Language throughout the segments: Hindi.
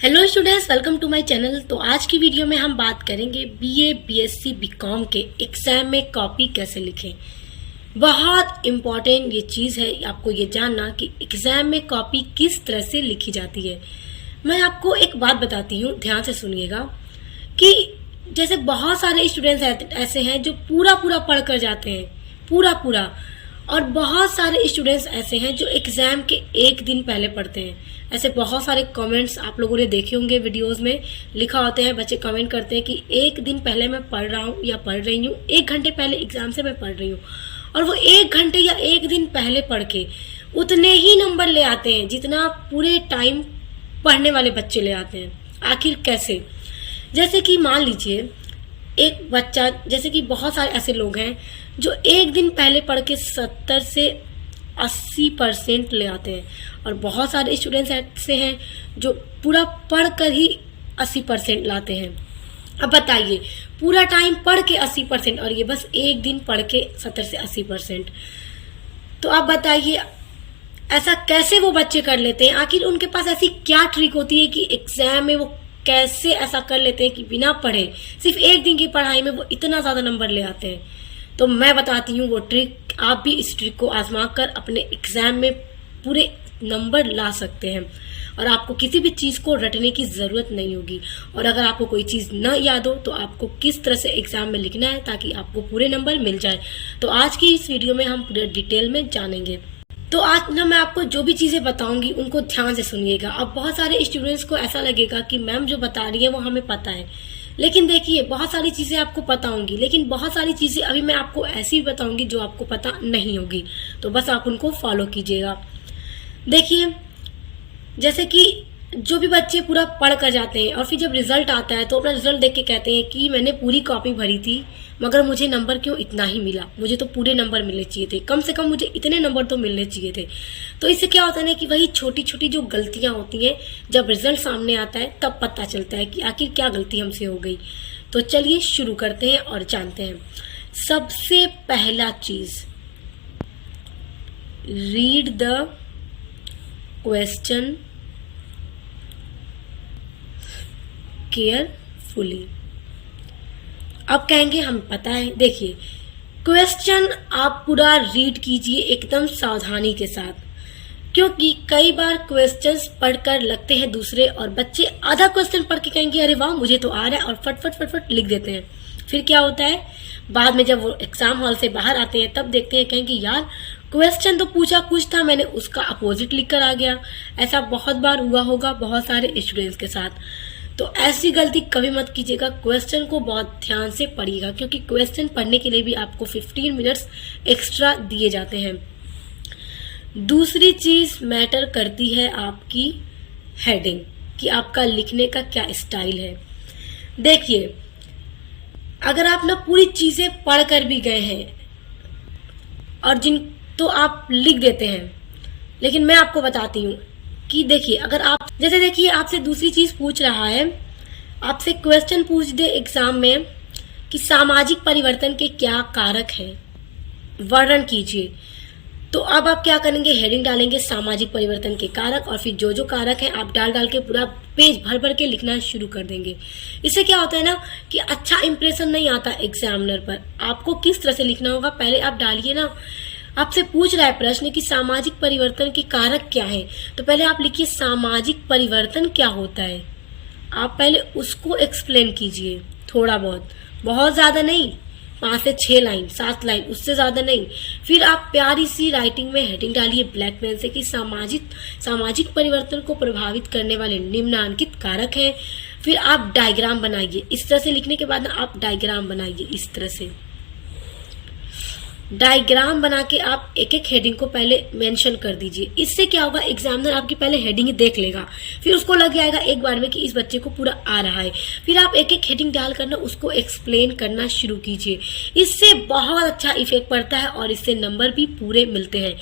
Hello students, welcome to my channel. तो आज की वीडियो में हम बात करेंगे बीए, बीएससी, बीकॉम के एग्जाम में कॉपी कैसे लिखें। बहुत इम्पॉर्टेंट ये चीज़ है आपको ये जानना कि एग्जाम में कॉपी किस तरह से लिखी जाती है। मैं आपको एक बात बताती हूँ, ध्यान से सुनिएगा कि जैसे बहुत सारे स्टूडेंट्स ऐसे हैं जो पूरा पूरा पढ़ कर जाते हैं, पूरा पूरा, और बहुत सारे स्टूडेंट्स ऐसे हैं जो एग्जाम के एक दिन पहले पढ़ते हैं। ऐसे बहुत सारे कमेंट्स आप लोगों ने देखे होंगे, वीडियोस में लिखा होते हैं, बच्चे कमेंट करते हैं कि एक दिन पहले मैं पढ़ रहा हूँ या पढ़ रही हूँ, 1 घंटे पहले एग्जाम से मैं पढ़ रही हूँ, और वो 1 घंटे या एक दिन पहले पढ़ के उतने ही नंबर ले आते हैं जितना पूरे टाइम पढ़ने वाले बच्चे ले आते हैं। आखिर कैसे? जैसे कि मान लीजिए एक बच्चा, जैसे कि बहुत सारे ऐसे लोग हैं जो एक दिन पहले पढ़ के 70 से 80% ले आते हैं, और बहुत सारे स्टूडेंट्स ऐसे हैं जो पूरा पढ़ कर ही 80% लाते हैं। अब बताइए, पूरा टाइम पढ़ के 80% और ये बस एक दिन पढ़ के 70 से 80%। तो आप बताइए ऐसा कैसे वो बच्चे कर लेते हैं? आखिर उनके पास ऐसी क्या ट्रिक होती है कि एग्जाम में वो कैसे ऐसा कर लेते हैं कि बिना पढ़े सिर्फ एक दिन की पढ़ाई में वो इतना ज़्यादा नंबर ले आते हैं? तो मैं बताती हूँ वो ट्रिक। आप भी इस ट्रिक को आजमा कर अपने एग्जाम में पूरे नंबर ला सकते हैं, और आपको किसी भी चीज़ को रटने की ज़रूरत नहीं होगी। और अगर आपको कोई चीज़ न याद हो तो आपको किस तरह से एग्जाम में लिखना है ताकि आपको पूरे नंबर मिल जाए, तो आज की इस वीडियो में हम पूरे डिटेल में जानेंगे। तो आज ना मैं आपको जो भी चीज़ें बताऊंगी उनको ध्यान से सुनिएगा। अब बहुत सारे स्टूडेंट्स को ऐसा लगेगा कि मैम जो बता रही है वो हमें पता है, लेकिन देखिए बहुत सारी चीज़ें आपको पता होंगी, लेकिन बहुत सारी चीज़ें अभी मैं आपको ऐसी बताऊंगी जो आपको पता नहीं होगी, तो बस आप उनको फॉलो कीजिएगा। देखिए, जैसे कि जो भी बच्चे पूरा पढ़ कर जाते हैं और फिर जब रिजल्ट आता है तो अपना रिजल्ट देख के कहते हैं कि मैंने पूरी कॉपी भरी थी मगर मुझे नंबर क्यों इतना ही मिला, मुझे तो पूरे नंबर मिलने चाहिए थे, कम से कम मुझे इतने नंबर तो मिलने चाहिए थे। तो इससे क्या होता है ना कि वही छोटी छोटी जो गलतियां होती हैं जब रिजल्ट सामने आता है तब पता चलता है कि आखिर क्या गलती हमसे हो गई। तो चलिए शुरू करते हैं और जानते हैं। सबसे पहला चीज, रीड द क्वेश्चन केयरफुली। अब कहेंगे हम पता है, देखिए क्वेश्चन आप पूरा रीड कीजिए एकदम सावधानी के साथ, क्योंकि कई बार क्वेश्चंस पढ़कर लगते हैं दूसरे और बच्चे आधा क्वेश्चन पढ़ के कहेंगे अरे वाह मुझे तो आ रहा है, और फट फट फट फट लिख देते हैं। फिर क्या होता है, बाद में जब वो एग्जाम हॉल से बाहर आते हैं तब देखते हैं, कहेंगे यार क्वेश्चन तो पूछा कुछ था, मैंने उसका अपोजिट लिख कर आ गया। ऐसा बहुत बार हुआ होगा बहुत सारे स्टूडेंट्स के साथ। तो ऐसी गलती कभी मत कीजिएगा, क्वेश्चन को बहुत ध्यान से पढ़िएगा, क्योंकि क्वेश्चन पढ़ने के लिए भी आपको 15 मिनट्स एक्स्ट्रा दिए जाते हैं। दूसरी चीज मैटर करती है आपकी हेडिंग, कि आपका लिखने का क्या स्टाइल है। देखिए, अगर आप ना पूरी चीजें पढ़ कर भी गए हैं और जिन तो आप लिख देते हैं, लेकिन मैं आपको बताती हूँ कि देखिए अगर आप जैसे देखिए आपसे दूसरी चीज पूछ रहा है, आपसे क्वेश्चन पूछ दे एग्जाम में कि सामाजिक परिवर्तन के क्या कारक हैं, वर्णन कीजिए। तो अब आप क्या करेंगे, हेडिंग डालेंगे सामाजिक परिवर्तन के कारक, और फिर जो जो कारक हैं आप डाल डाल के पूरा पेज भर भर के लिखना शुरू कर देंगे। इससे क्या होता है ना कि अच्छा इंप्रेशन नहीं आता एग्जामिनर पर। आपको किस तरह से लिखना होगा, पहले आप डालिए ना, आपसे पूछ रहा है प्रश्न कि सामाजिक परिवर्तन के कारक क्या है, तो पहले आप लिखिए सामाजिक परिवर्तन क्या होता है। आप पहले उसको एक्सप्लेन कीजिए, थोड़ा बहुत, बहुत ज्यादा नहीं, 5 से 6 लाइन 7 लाइन, उससे ज्यादा नहीं। फिर आप प्यारी सी राइटिंग में हेडिंग डालिए ब्लैक पेन से कि सामाजिक परिवर्तन को प्रभावित करने वाले निम्नलिखित कारक हैं। फिर आप डायग्राम बनाइए। इस तरह से लिखने के बाद ना आप डायग्राम बनाइए, इस तरह से डायग्राम बना के आप एक एक हेडिंग को पहले मेंशन कर दीजिए। इससे क्या होगा, एग्जामिनर आपकी पहले हेडिंग ही देख लेगा, फिर उसको लग जाएगा एक बार में कि इस बच्चे को पूरा आ रहा है। फिर आप एक एक हेडिंग डाल करना उसको एक्सप्लेन करना शुरू कीजिए। इससे बहुत अच्छा इफेक्ट पड़ता है और इससे नंबर भी पूरे मिलते हैं।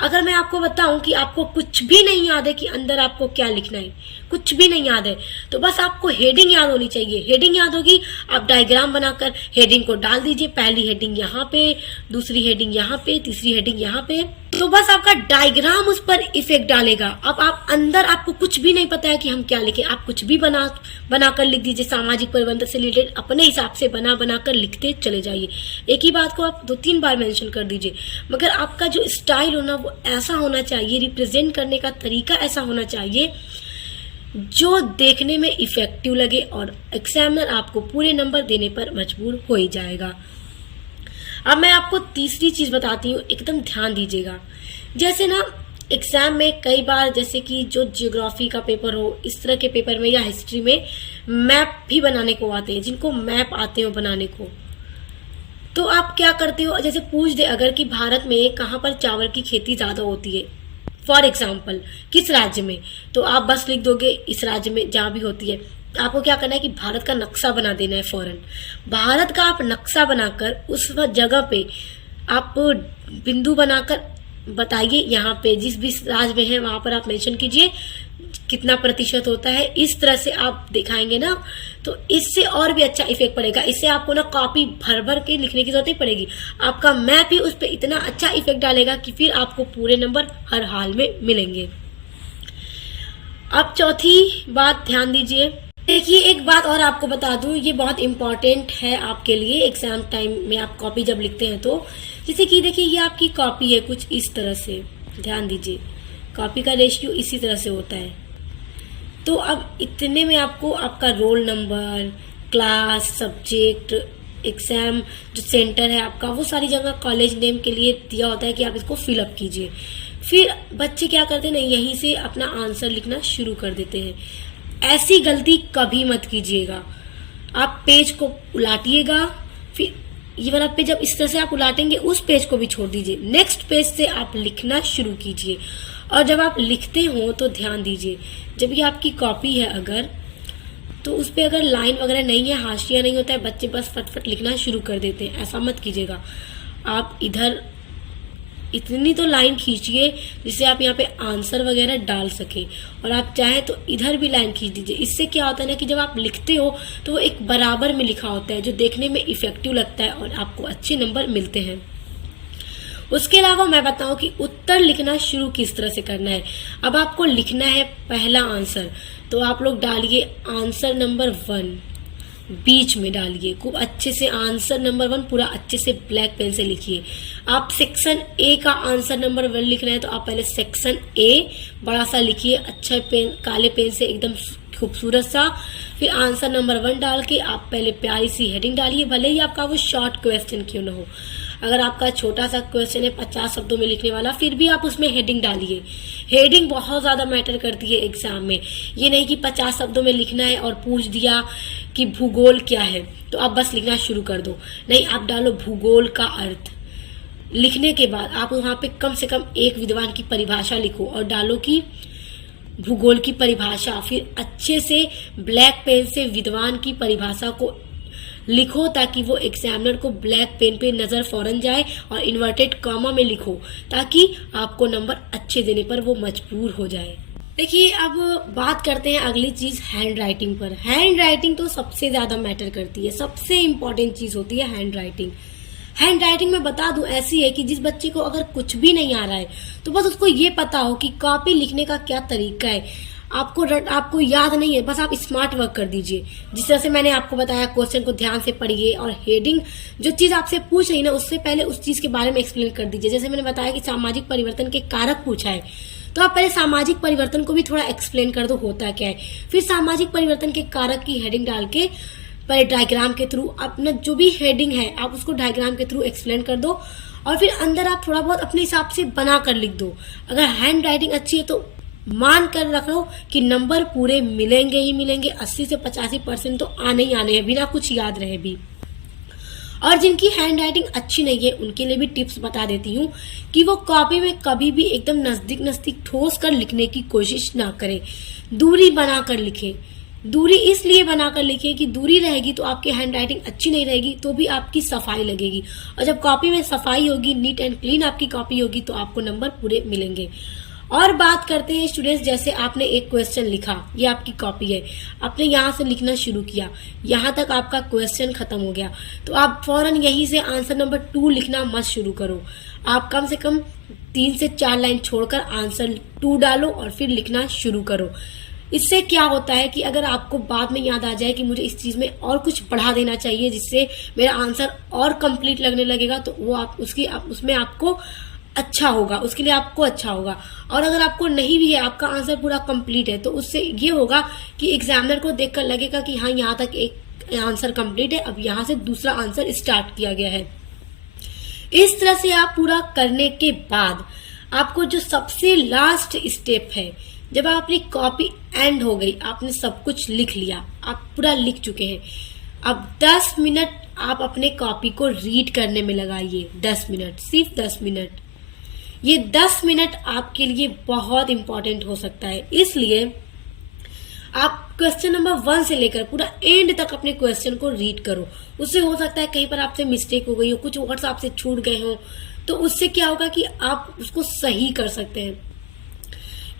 अगर मैं आपको बताऊं कि आपको कुछ भी नहीं याद है कि अंदर आपको क्या लिखना है, कुछ भी नहीं याद है, तो बस आपको हेडिंग याद होनी चाहिए। हेडिंग याद होगी, आप डायग्राम बनाकर हेडिंग को डाल दीजिए। पहली हेडिंग यहाँ पे, दूसरी दूसरी हेडिंग यहाँ पे, तीसरी हेडिंग यहाँ पे। तो बस आपका डायग्राम उस पर इफेक्ट डालेगा। अब आप अंदर आपको कुछ भी नहीं पता है कि हम क्या लिखें, आप कुछ भी बना कर लिख दीजिए। सामाजिक परिवर्तन से रिलेटेड अपने हिसाब से बना कर लिखते चले जाइए। एक ही बात को आप 2-3 बार मेंशन कर दीजिए, मगर आपका जो स्टाइल होना वो ऐसा होना चाहिए, रिप्रेजेंट करने का तरीका ऐसा होना चाहिए जो देखने में इफेक्टिव लगे और एग्जामिनर आपको पूरे नंबर देने पर मजबूर हो ही जाएगा। अब मैं आपको तीसरी चीज बताती हूँ, एकदम ध्यान दीजिएगा। जैसे ना एग्जाम में कई बार, जैसे कि जो जियोग्राफी का पेपर हो, इस तरह के पेपर में या हिस्ट्री में मैप भी बनाने को आते हैं, जिनको मैप आते हो बनाने को, तो आप क्या करते हो, जैसे पूछ दे अगर कि भारत में कहाँ पर चावल की खेती ज्यादा होती है, फॉर एग्जाम्पल किस राज्य में, तो आप बस लिख दोगे इस राज्य में जहाँ भी होती है। आपको क्या करना है कि भारत का नक्शा बना देना है फौरन। भारत का आप नक्शा बनाकर उस जगह पे आप बिंदु बनाकर बताइए, यहाँ पे जिस भी राज्य में है वहां पर आप मेंशन कीजिए कितना प्रतिशत होता है। इस तरह से आप दिखाएंगे ना, तो इससे और भी अच्छा इफेक्ट पड़ेगा। इससे आपको ना कॉपी भर भर के लिखने की जरूरत नहीं पड़ेगी, आपका मैप ही उस पर इतना अच्छा इफेक्ट डालेगा कि फिर आपको पूरे नंबर हर हाल में मिलेंगे। अब चौथी बात ध्यान दीजिए। देखिए, एक बात और आपको बता दूं, ये बहुत इंपॉर्टेंट है आपके लिए एग्जाम टाइम में आप कॉपी जब लिखते हैं तो। जैसे कि देखिए, ये आपकी कॉपी है कुछ इस तरह से, ध्यान दीजिए, कॉपी का रेशियो इसी तरह से होता है। तो अब इतने में आपको आपका roll number, class, subject, exam जो सेंटर है आपका, वो सारी जगह कॉलेज नेम के लिए दिया होता है कि आप इसको फिलअप कीजिए। फिर बच्चे क्या करते हैं ना, यहीं से अपना आंसर लिखना शुरू कर देते हैं। ऐसी गलती कभी मत कीजिएगा। आप पेज को उलाटिएगा, फिर ये वाला पेज जब इस तरह से आप उलाटेंगे, उस पेज को भी छोड़ दीजिए, नेक्स्ट पेज से आप लिखना शुरू कीजिए। और जब आप लिखते हो तो ध्यान दीजिए, जब ये आपकी कॉपी है अगर, तो उस पर अगर लाइन वगैरह नहीं है, हाशिया नहीं होता है, बच्चे बस फटफट लिखना शुरू कर देते हैं, ऐसा मत कीजिएगा। आप इधर इतनी तो लाइन खींचिए जिससे आप यहाँ पे आंसर वगैरह डाल सके, और आप चाहें तो इधर भी लाइन खींच दीजिए। इससे क्या होता है ना कि जब आप लिखते हो तो वो एक बराबर में लिखा होता है, जो देखने में इफेक्टिव लगता है और आपको अच्छे नंबर मिलते हैं। उसके अलावा मैं बताऊं कि उत्तर लिखना शुरू किस तरह से करना है। अब आपको लिखना है पहला आंसर, तो आप लोग डालिए आंसर नंबर 1, बीच में डालिए खूब अच्छे से आंसर नंबर 1 पूरा अच्छे से ब्लैक पेन से लिखिए। आप सेक्शन ए का आंसर नंबर 1 लिखना है तो आप पहले सेक्शन ए बड़ा सा लिखिए, अच्छा पेन, काले पेन से एकदम खूबसूरत सा। फिर आंसर नंबर 1 डाल के आप पहले प्यारी सी हेडिंग डालिए, भले ही आपका वो शॉर्ट क्वेश्चन क्यों ना हो। अगर आपका छोटा सा क्वेश्चन है 50 शब्दों में लिखने वाला, फिर भी आप उसमें हेडिंग डालिए। हेडिंग बहुत ज्यादा मैटर करती है एग्जाम में। ये नहीं कि 50 शब्दों में लिखना है और पूछ दिया कि भूगोल क्या है तो आप बस लिखना शुरू कर दो, नहीं, आप डालो भूगोल का अर्थ। लिखने के बाद आप वहां पे कम से कम एक विद्वान की परिभाषा लिखो और डालो कि भूगोल की परिभाषा। फिर अच्छे से ब्लैक पेन से विद्वान की परिभाषा को लिखो ताकि वो एग्जामिनर को ब्लैक पेन पे नजर फौरन जाए, और इन्वर्टेड कॉमा में लिखो ताकि आपको नंबर अच्छे देने पर वो मजबूर हो जाए। देखिए, अब बात करते हैं अगली चीज हैंड राइटिंग पर। हैंड राइटिंग तो सबसे ज्यादा मैटर करती है, सबसे इम्पोर्टेंट चीज होती है हैंड राइटिंग। हैंड राइटिंग में बता दूं ऐसी है कि जिस बच्चे को अगर कुछ भी नहीं आ रहा है तो बस उसको ये पता हो कि कॉपी लिखने का क्या तरीका है। आपको याद नहीं है, बस आप स्मार्ट वर्क कर दीजिए। जिस तरह से मैंने आपको बताया, क्वेश्चन को ध्यान से पढ़िए और हेडिंग जो चीज आपसे पूछ रही है ना उससे पहले उस चीज के बारे में एक्सप्लेन कर दीजिए। जैसे मैंने बताया कि सामाजिक परिवर्तन के कारक पूछा है तो आप पहले सामाजिक परिवर्तन को भी थोड़ा एक्सप्लेन कर दो होता क्या है। फिर सामाजिक परिवर्तन के कारक की हेडिंग डाल के पहले डायग्राम के थ्रू अपना जो भी हेडिंग है आप उसको डायग्राम के थ्रू एक्सप्लेन कर दो, और फिर अंदर आप थोड़ा बहुत अपने हिसाब से बना कर लिख दो। अगर हैंड राइटिंग अच्छी है तो मान कर रख लो कि नंबर पूरे मिलेंगे ही मिलेंगे, 80 से 85% तो आने ही आने हैं बिना कुछ याद रहे भी। और जिनकी हैंड राइटिंग अच्छी नहीं है उनके लिए भी टिप्स बता देती हूँ कि वो कॉपी में कभी भी एकदम नजदीक नजदीक ठोस कर लिखने की कोशिश ना करें, दूरी बना कर लिखें। दूरी इसलिए बनाकर लिखिए कि दूरी रहेगी तो आपकी हैंड राइटिंग अच्छी नहीं रहेगी तो भी आपकी सफाई लगेगी, और जब कॉपी में सफाई होगी, नीट एंड क्लीन आपकी कॉपी होगी तो आपको नंबर पूरे मिलेंगे। और बात करते हैं स्टूडेंट्स, जैसे आपने एक क्वेश्चन लिखा, ये आपकी कॉपी है, आपने यहाँ से लिखना शुरू किया, यहाँ तक आपका क्वेश्चन खत्म हो गया, तो आप फौरन यहीं से आंसर नंबर 2 लिखना मत शुरू करो। आप कम से कम 3 से 4 लाइन छोड़कर आंसर 2 डालो और फिर लिखना शुरू करो। इससे क्या होता है कि अगर आपको बाद में याद आ जाए कि मुझे इस चीज़ में और कुछ बढ़ा देना चाहिए जिससे मेरा आंसर और कंप्लीट लगने लगेगा, तो वो उसमें आपको अच्छा होगा, उसके लिए आपको अच्छा होगा। और अगर आपको नहीं भी है, आपका आंसर पूरा कंप्लीट है, तो उससे ये होगा कि एग्जामिनर को देखकर लगेगा कि हाँ, यहाँ तक एक आंसर कंप्लीट है, अब यहाँ से दूसरा आंसर स्टार्ट किया गया है। इस तरह से आप पूरा करने के बाद आपको जो सबसे लास्ट स्टेप है, जब आप अपनी कॉपी एंड हो गई, आपने सब कुछ लिख लिया, आप पूरा लिख चुके हैं, अब 10 मिनट आप अपने कॉपी को रीड करने में लगाइए। 10 मिनट, सिर्फ 10 मिनट। ये 10 मिनट आपके लिए बहुत इंपॉर्टेंट हो सकता है, इसलिए आप क्वेश्चन नंबर 1 से लेकर पूरा एंड तक अपने क्वेश्चन को रीड करो। उससे हो सकता है कहीं पर आपसे मिस्टेक हो गई हो, कुछ वर्ड्स आपसे छूट गए हो, तो उससे क्या होगा कि आप उसको सही कर सकते हैं।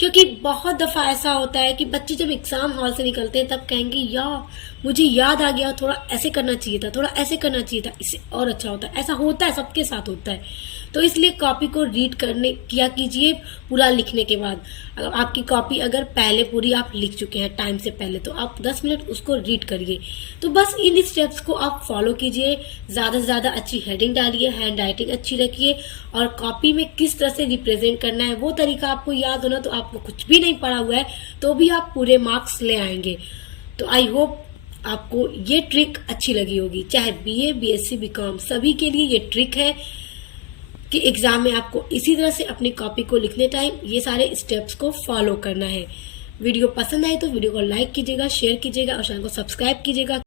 क्योंकि बहुत दफा ऐसा होता है कि बच्चे जब एग्जाम हॉल से निकलते हैं तब कहेंगे, यार मुझे याद आ गया, थोड़ा ऐसे करना चाहिए था, थोड़ा ऐसे करना चाहिए था, इससे और अच्छा होता है। ऐसा होता है, सबके साथ होता है। तो इसलिए कॉपी को रीड करने किया कीजिए पूरा लिखने के बाद। अगर आपकी कॉपी अगर पहले पूरी आप लिख चुके हैं टाइम से पहले, तो आप 10 मिनट उसको रीड करिए। तो बस इन स्टेप्स को आप फॉलो कीजिए। ज़्यादा से ज़्यादा अच्छी हेडिंग डालिए, हैंड राइटिंग अच्छी रखिए, और कॉपी में किस तरह से रिप्रेजेंट करना है वो तरीका आपको याद होना, तो आपको कुछ भी नहीं पड़ा हुआ है तो भी आप पूरे मार्क्स ले आएंगे। तो आई होप आपको ये ट्रिक अच्छी लगी होगी। चाहे BA, BSc, BCom सभी के लिए ये ट्रिक है कि एग्जाम में आपको इसी तरह से अपनी कॉपी को लिखने टाइम ये सारे स्टेप्स को फॉलो करना है। वीडियो पसंद आए तो वीडियो को लाइक कीजिएगा, शेयर कीजिएगा और चैनल को सब्सक्राइब कीजिएगा।